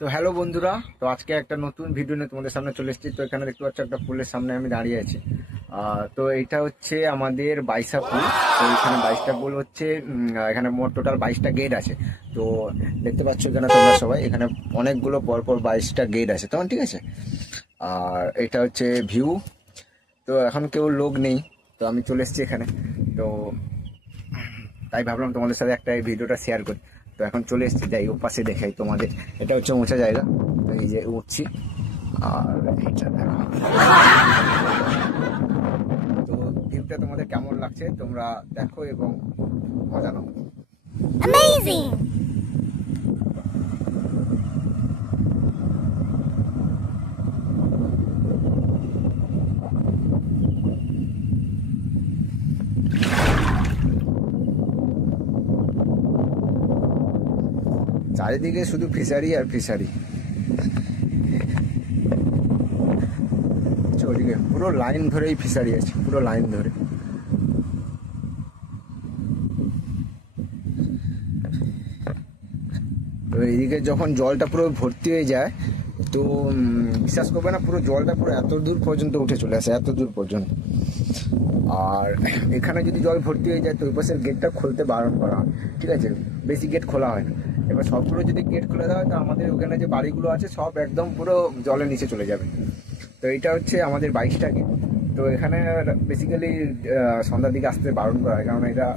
তো হ্যালো বন্ধুরা, তো আজকে একটা নতুন ভিডিও নিয়ে তোমাদের সামনে চলে এসেছি। তো এখানে দেখতে পাচ্ছ একটা পুলের সামনে আমি দাঁড়িয়ে আছি। তো এটা হচ্ছে আমাদের 22টা পুল। তো এখানে 22টা পুল হচ্ছে, এখানে মোট টোটাল 22টা গেট আছে। তো দেখতে পাচ্ছ এখানে তোমরা সবাই, এখানে অনেকগুলো পরপর 22টা গেট আছে তোমার, ঠিক আছে। আর এটা হচ্ছে ভিউ। তো এখন কেউ লোক নেই, তো আমি চলে এসেছি এখানে। তো তাই ভাবলাম তোমাদের সাথে একটা এই ভিডিওটা শেয়ার করি। তো এখন চলে এসেছি, যাই ও পাশে দেখাই তোমাদের। এটা হচ্ছে উঁচা জায়গা, তো এই যে উঠছি। আর এইটা দেখো। তো ভিউটা তোমাদের কেমন লাগছে তোমরা দেখো এবং মজা নাও। Amazing! চারিদিকে শুধু ফিশারি আর ফিশারি। ওদিকে পুরো লাইন ধরেই ফিশারি আছে, পুরো লাইন ধরে। তো এইদিকে যখন জলটা পুরো ভর্তি হয়ে যায়, তো বিশ্বাস করবে না, পুরো জলটা পুরো এত দূর পর্যন্ত উঠে চলে আসে, এত দূর পর্যন্ত। আর এখানে যদি জল ভর্তি হয়ে যায় তো ওই পাশের গেটটা খুলতে বারণ করা হয়, ঠিক আছে। বেশি গেট খোলা হয় না। এবার সবগুলো যদি গেট খুলে দেওয়া হয় তো আমাদের ওখানে যে বাড়িগুলো আছে সব একদম পুরো জলের নিচে চলে যাবে। তো এটা হচ্ছে আমাদের 22টা গেট। তো এখানে বেসিক্যালি সন্ধ্যার দিকে আসতে বারণ করা হয়, কারণ এটা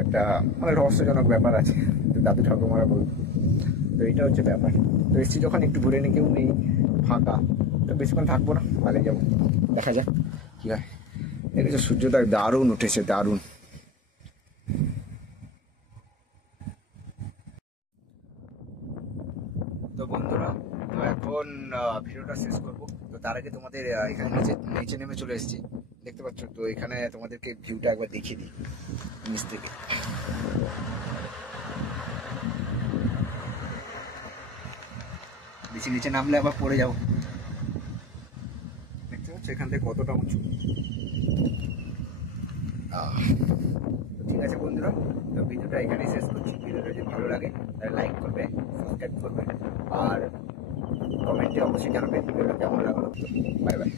একটা মানে রহস্যজনক ব্যাপার আছে, তো দাদু ঠাকুমারা বলতো। তো এইটা হচ্ছে ব্যাপার। তো এসছি যখন একটু ঘুরে নিয়ে, কেউ নেই, ফাঁকা। তো বেশিক্ষণ থাকবো না, পালিয়ে যাবো, দেখা যাক কী হয়। দেখেছো সূর্যটা দারুণ উঠেছে, দারুণ। তো বন্ধুরা, তো এখন ভিডিওটা শেষ করবো। তো তার আগে তোমাদের এখানে নিচে নিচে নেমে চলে এসেছি, দেখতে পাচ্ছ। তো এখানে তোমাদেরকে ভিউটা একবার দেখিয়ে দিই নিচ থেকে। বেশি নিচে নামলে আবার পড়ে যাবো। দেখতে পাচ্ছ এখান থেকে কতটা উঁচু। ঠিক আছে বন্ধুরা, তো ভিডিওটা এখানেই শেষ করছি। ভিডিওটা যদি ভালো লাগে তাহলে লাইক করবে, সাবস্ক্রাইব করবে, আর কমেন্টে অবশ্যই জানাবে ভিডিওটা কেমন লাগলো। Bye bye.